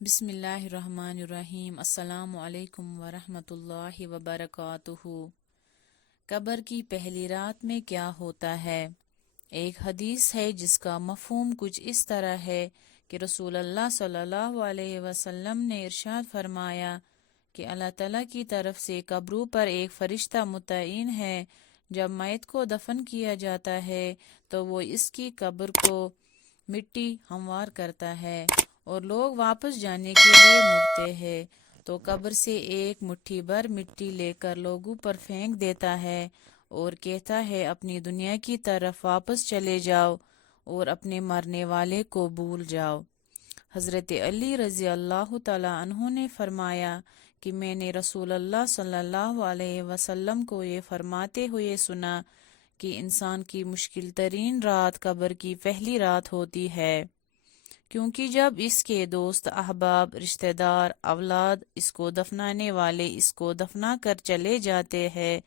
بسم اللہ الرحمن الرحیم۔ السلام علیکم ورحمۃ اللہ وبرکاتہ۔ قبر کی پہلی رات میں کیا ہوتا ہے؟ ایک حدیث ہے جس کا مفہوم کچھ اس طرح ہے کہ رسول اللہ صلی اللہ علیہ وسلم نے ارشاد فرمایا کہ اللہ تعالیٰ کی طرف سے قبروں پر ایک فرشتہ متعین ہے۔ جب میت کو دفن کیا جاتا ہے تو وہ اس کی قبر کو مٹی ہموار کرتا ہے اور لوگ واپس جانے کے لیے مڑتے ہیں تو قبر سے ایک مٹھی بھر مٹی لے کر لوگوں پر پھینک دیتا ہے اور کہتا ہے اپنی دنیا کی طرف واپس چلے جاؤ اور اپنے مرنے والے کو بھول جاؤ۔ حضرت علی رضی اللہ تعالی عنہ نے فرمایا کہ میں نے رسول اللہ صلی اللہ علیہ وسلم کو یہ فرماتے ہوئے سنا کہ انسان کی مشکل ترین رات قبر کی پہلی رات ہوتی ہے، کیونکہ جب اس کے دوست احباب رشتہ دار اولاد اس کو دفنانے والے اس کو دفنا کر چلے جاتے ہیں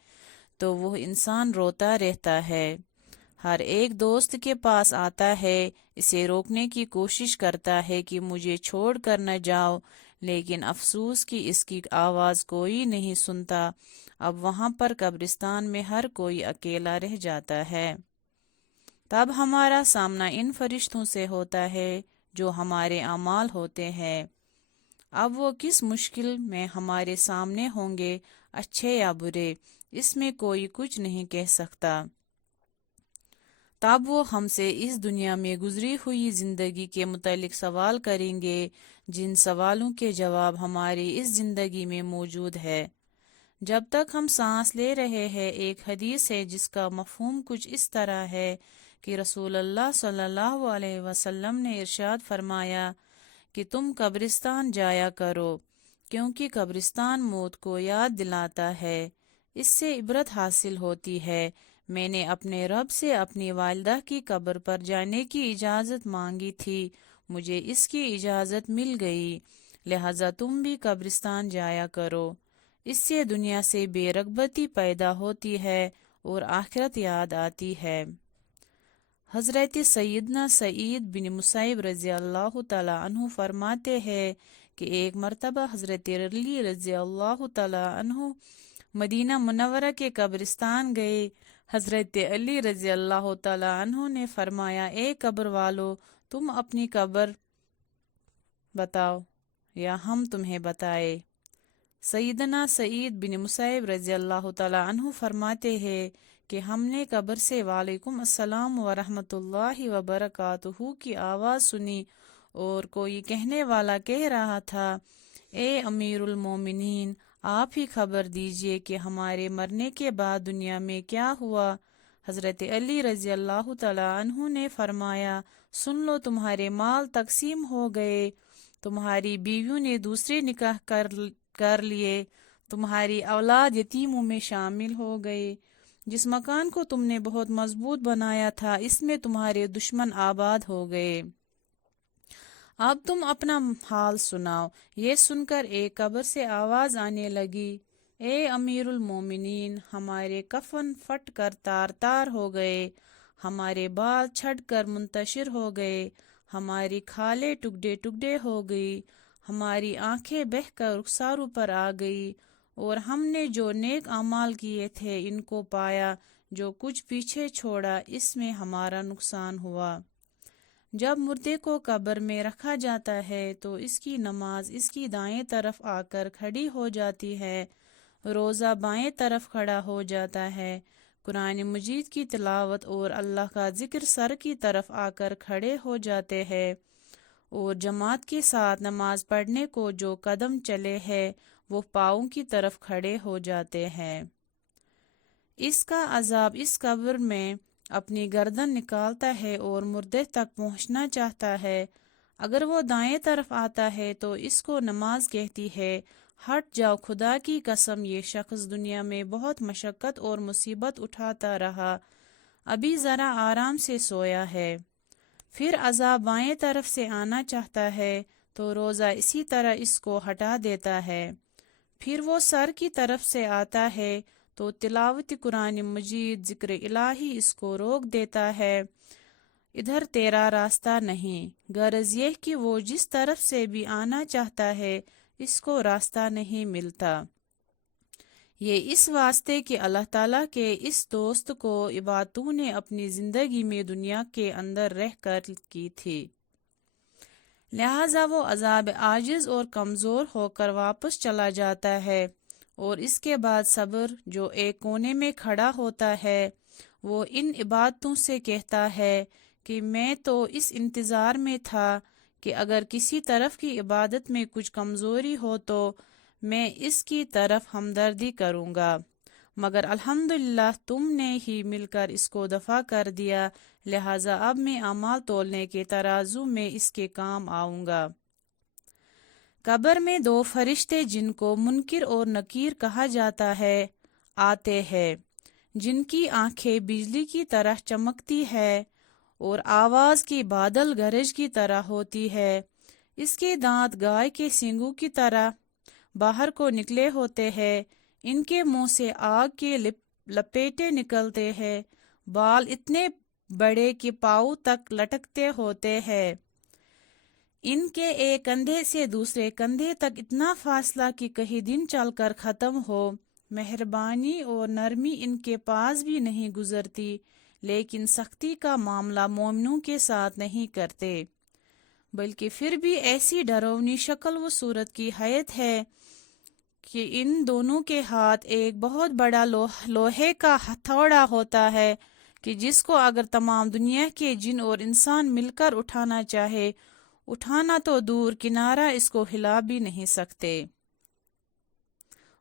تو وہ انسان روتا رہتا ہے۔ ہر ایک دوست کے پاس آتا ہے، اسے روکنے کی کوشش کرتا ہے کہ مجھے چھوڑ کر نہ جاؤ، لیکن افسوس کہ اس کی آواز کوئی نہیں سنتا۔ اب وہاں پر قبرستان میں ہر کوئی اکیلا رہ جاتا ہے۔ تب ہمارا سامنا ان فرشتوں سے ہوتا ہے جو ہمارے اعمال ہوتے ہیں۔ اب وہ کس مشکل میں ہمارے سامنے ہوں گے، اچھے یا برے، اس میں کوئی کچھ نہیں کہہ سکتا۔ تب وہ ہم سے اس دنیا میں گزری ہوئی زندگی کے متعلق سوال کریں گے، جن سوالوں کے جواب ہماری اس زندگی میں موجود ہے۔ جب تک ہم سانس لے رہے ہیں، ایک حدیث ہے جس کا مفہوم کچھ اس طرح ہے کہ رسول اللہ صلی اللہ علیہ وسلم نے ارشاد فرمایا کہ تم قبرستان جایا کرو، کیونکہ قبرستان موت کو یاد دلاتا ہے، اس سے عبرت حاصل ہوتی ہے۔ میں نے اپنے رب سے اپنی والدہ کی قبر پر جانے کی اجازت مانگی تھی، مجھے اس کی اجازت مل گئی، لہذا تم بھی قبرستان جایا کرو۔ اس سے دنیا سے بے رغبتی پیدا ہوتی ہے اور آخرت یاد آتی ہے۔ حضرت سیدنا سعید بن مسیب رضی اللہ تعالی عنہ فرماتے ہیں کہ ایک مرتبہ حضرت علی رضی اللہ تعالی عنہ مدینہ منورہ کے قبرستان گئے۔ حضرت علی رضی اللہ تعالی عنہ نے فرمایا، اے قبر والو، تم اپنی قبر بتاؤ یا ہم تمہیں بتائے؟ سیدنا سعید بن مسیب رضی اللہ تعالی عنہ فرماتے ہیں کہ ہم نے قبر سے وعلیکم السلام ورحمۃ اللہ وبرکاتہ کی آواز سنی اور کوئی کہنے والا کہہ رہا تھا، اے امیر المومنین، آپ ہی خبر دیجئے کہ ہمارے مرنے کے بعد دنیا میں کیا ہوا۔ حضرت علی رضی اللہ تعالی عنہ نے فرمایا، سن لو، تمہارے مال تقسیم ہو گئے، تمہاری بیویوں نے دوسرے نکاح کر لیے، تمہاری اولاد یتیموں میں شامل ہو گئے، جس مکان کو تم نے بہت مضبوط بنایا تھا اس میں تمہارے دشمن آباد ہو گئے۔ اب تم اپنا حال سناؤ۔ یہ سن کر ایک قبر سے آواز آنے لگی، اے امیر المومنین، ہمارے کفن پھٹ کر تار تار ہو گئے، ہمارے بال چھٹ کر منتشر ہو گئے، ہماری کھالیں ٹکڑے ٹکڑے ہو گئی، ہماری آنکھیں بہہ کر رخساروں پر آ گئی، اور ہم نے جو نیک اعمال کیے تھے ان کو پایا، جو کچھ پیچھے چھوڑا اس میں ہمارا نقصان ہوا۔ جب مردے کو قبر میں رکھا جاتا ہے تو اس کی نماز اس کی دائیں طرف آ کر کھڑی ہو جاتی ہے، روزہ بائیں طرف کھڑا ہو جاتا ہے، قرآن مجید کی تلاوت اور اللہ کا ذکر سر کی طرف آ کر کھڑے ہو جاتے ہیں، اور جماعت کے ساتھ نماز پڑھنے کو جو قدم چلے ہیں وہ پاؤں کی طرف کھڑے ہو جاتے ہیں۔ اس کا عذاب اس قبر میں اپنی گردن نکالتا ہے اور مردے تک پہنچنا چاہتا ہے۔ اگر وہ دائیں طرف آتا ہے تو اس کو نماز کہتی ہے، ہٹ جاؤ، خدا کی قسم یہ شخص دنیا میں بہت مشقت اور مصیبت اٹھاتا رہا، ابھی ذرا آرام سے سویا ہے۔ پھر عذاب بائیں طرف سے آنا چاہتا ہے تو روزہ اسی طرح اس کو ہٹا دیتا ہے۔ پھر وہ سر کی طرف سے آتا ہے تو تلاوت قرآن مجید ذکر الہی اس کو روک دیتا ہے۔ ادھر تیرا راستہ نہیں، غرض یہ کہ وہ جس طرف سے بھی آنا چاہتا ہے اس کو راستہ نہیں ملتا۔ یہ اس واسطے کہ اللہ تعالیٰ کے اس دوست کو عبادتوں نے اپنی زندگی میں دنیا کے اندر رہ کر کی تھی، لہٰذا وہ عذاب عاجز اور کمزور ہو کر واپس چلا جاتا ہے، اور اس کے بعد صبر جو ایک کونے میں کھڑا ہوتا ہے وہ ان عبادتوں سے کہتا ہے کہ میں تو اس انتظار میں تھا کہ اگر کسی طرف کی عبادت میں کچھ کمزوری ہو تو میں اس کی طرف ہمدردی کروں گا، مگر الحمدللہ تم نے ہی مل کر اس کو دفع کر دیا، لہٰذا اب میں اعمال تولنے کے ترازو میں اس کے کام آؤں گا۔ قبر میں دو فرشتے جن کو منکر اور نکیر کہا جاتا ہے آتے ہیں، جن کی آنکھیں بجلی کی طرح چمکتی ہے اور آواز کی بادل گرج کی طرح ہوتی ہے، اس کے دانت گائے کے سینگوں کی طرح باہر کو نکلے ہوتے ہیں، ان کے منہ سے آگ کے لپیٹے نکلتے ہیں، بال اتنے بڑے کہ پاؤں تک لٹکتے ہوتے ہیں، ان کے ایک کندھے سے دوسرے کندھے تک اتنا فاصلہ کہ کہیں دن چل کر ختم ہو، مہربانی اور نرمی ان کے پاس بھی نہیں گزرتی، لیکن سختی کا معاملہ مومنوں کے ساتھ نہیں کرتے، بلکہ پھر بھی ایسی ڈراؤنی شکل و صورت کی حیت ہے کہ ان دونوں کے ہاتھ ایک بہت بڑا لوہے کا ہتھوڑا ہوتا ہے کہ جس کو اگر تمام دنیا کے جن اور انسان مل کر اٹھانا چاہے، اٹھانا تو دور کنارہ اس کو ہلا بھی نہیں سکتے۔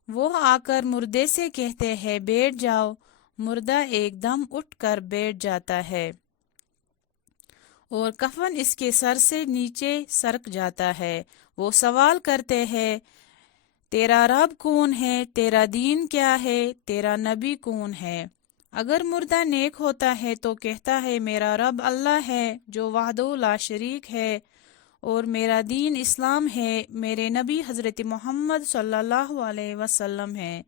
وہ آ کر مردے سے کہتے ہیں بیٹھ جاؤ، مردہ ایک دم اٹھ کر بیٹھ جاتا ہے اور کفن اس کے سر سے نیچے سرک جاتا ہے۔ وہ سوال کرتے ہیں تیرا رب کون ہے، تیرا دین کیا ہے، تیرا نبی کون ہے؟ اگر مردہ نیک ہوتا ہے تو کہتا ہے میرا رب اللہ ہے جو وحدہ لا شریک ہے، اور میرا دین اسلام ہے، میرے نبی حضرت محمد صلی اللہ علیہ وسلم ہے۔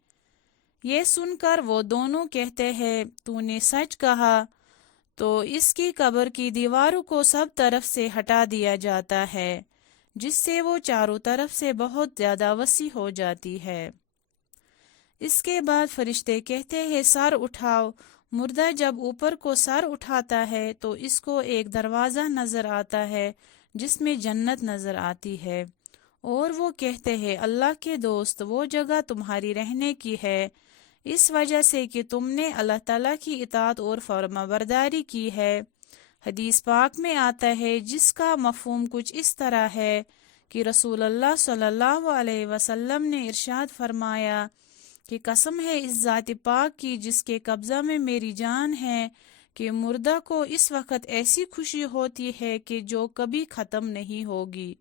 یہ سن کر وہ دونوں کہتے ہیں تو نے سچ کہا، تو اس کی قبر کی دیواروں کو سب طرف سے ہٹا دیا جاتا ہے، جس سے وہ چاروں طرف سے بہت زیادہ وسیع ہو جاتی ہے۔ اس کے بعد فرشتے کہتے ہیں سر اٹھاؤ۔ مردہ جب اوپر کو سر اٹھاتا ہے تو اس کو ایک دروازہ نظر آتا ہے جس میں جنت نظر آتی ہے، اور وہ کہتے ہیں اللہ کے دوست وہ جگہ تمہاری رہنے کی ہے، اس وجہ سے کہ تم نے اللہ تعالیٰ کی اطاعت اور فرمانبرداری کی ہے۔ حدیث پاک میں آتا ہے جس کا مفہوم کچھ اس طرح ہے کہ رسول اللہ صلی اللہ علیہ وسلم نے ارشاد فرمایا کہ قسم ہے اس ذات پاک کی جس کے قبضہ میں میری جان ہے کہ مردہ کو اس وقت ایسی خوشی ہوتی ہے کہ جو کبھی ختم نہیں ہوگی۔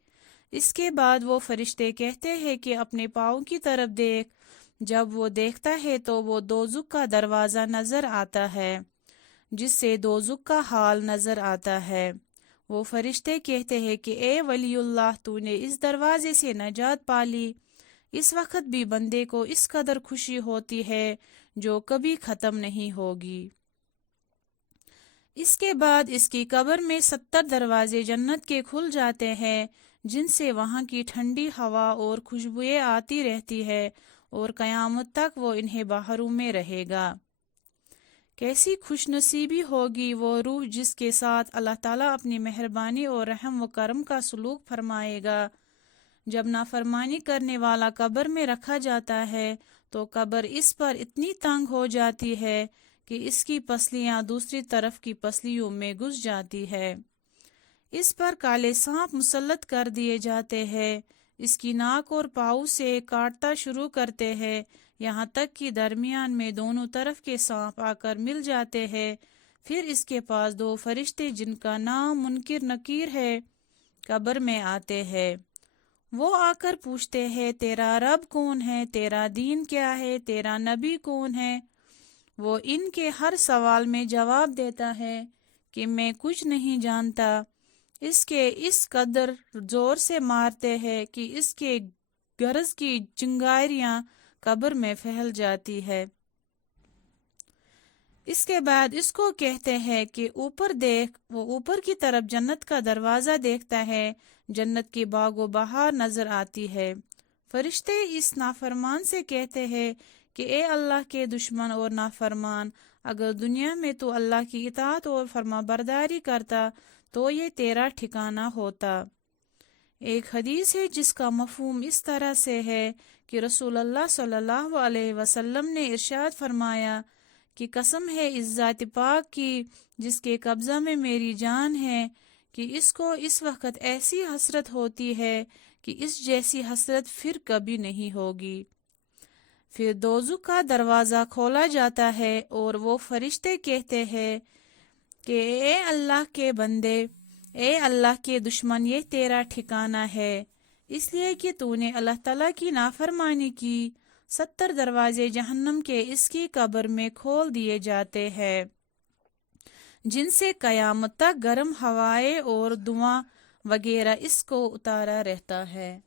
اس کے بعد وہ فرشتے کہتے ہیں کہ اپنے پاؤں کی طرف دیکھ۔ جب وہ دیکھتا ہے تو وہ دوزخ کا دروازہ نظر آتا ہے جس سے دوزخ کا حال نظر آتا ہے۔ وہ فرشتے کہتے ہیں کہ اے ولی اللہ تو نے اس دروازے سے نجات پالی۔ اس وقت بھی بندے کو اس قدر خوشی ہوتی ہے جو کبھی ختم نہیں ہوگی۔ اس کے بعد اس کی قبر میں 70 دروازے جنت کے کھل جاتے ہیں جن سے وہاں کی ٹھنڈی ہوا اور خوشبوئیں آتی رہتی ہے، اور قیامت تک وہ انہیں باہروں میں رہے گا۔ کیسی خوش نصیبی ہوگی وہ روح جس کے ساتھ اللہ تعالیٰ اپنی مہربانی اور رحم و کرم کا سلوک فرمائے گا۔ جب نافرمانی کرنے والا قبر میں رکھا جاتا ہے تو قبر اس پر اتنی تنگ ہو جاتی ہے کہ اس کی پسلیاں دوسری طرف کی پسلیوں میں گھس جاتی ہے۔ اس پر کالے سانپ مسلط کر دیے جاتے ہیں، اس کی ناک اور پاؤں سے کاٹنا شروع کرتے ہیں، یہاں تک کہ درمیان میں دونوں طرف کے سانپ آ کر مل جاتے ہیں۔ پھر اس کے پاس دو فرشتے جن کا نام منکر نکیر ہے قبر میں آتے ہیں۔ وہ آ کر پوچھتے ہیں تیرا رب کون ہے، تیرا دین کیا ہے، تیرا نبی کون ہے؟ وہ ان کے ہر سوال میں جواب دیتا ہے کہ میں کچھ نہیں جانتا۔ اس کے اس قدر زور سے مارتے ہیں کہ اس کے گرز کی چنگاریاں قبر میں پھیل جاتی ہے۔ اس کے بعد اس کو کہتے ہیں کہ اوپر دیکھ، وہ اوپر کی طرف جنت کا دروازہ دیکھتا ہے، جنت کی باغ و بہار نظر آتی ہے۔ فرشتے اس نافرمان سے کہتے ہیں کہ اے اللہ کے دشمن اور نافرمان، اگر دنیا میں تو اللہ کی اطاعت اور فرما برداری کرتا تو یہ تیرا ٹھکانہ ہوتا۔ ایک حدیث ہے جس کا مفہوم اس طرح سے ہے کہ رسول اللہ صلی اللہ علیہ وسلم نے ارشاد فرمایا کہ قسم ہے اس ذات پاک کی جس کے قبضہ میں میری جان ہے، کہ اس کو اس وقت ایسی حسرت ہوتی ہے کہ اس جیسی حسرت پھر کبھی نہیں ہوگی۔ پھر دوزخ کا دروازہ کھولا جاتا ہے اور وہ فرشتے کہتے ہیں کہ اے اللہ کے بندے، اے اللہ کے دشمن، یہ تیرا ٹھکانہ ہے، اس لیے کہ تو نے اللہ تعالیٰ کی نافرمانی کی۔ 70 دروازے جہنم کے اس کی قبر میں کھول دیے جاتے ہیں، جن سے قیامت تک گرم ہوائیں اور دھواں وغیرہ اس کو اتارا رہتا ہے۔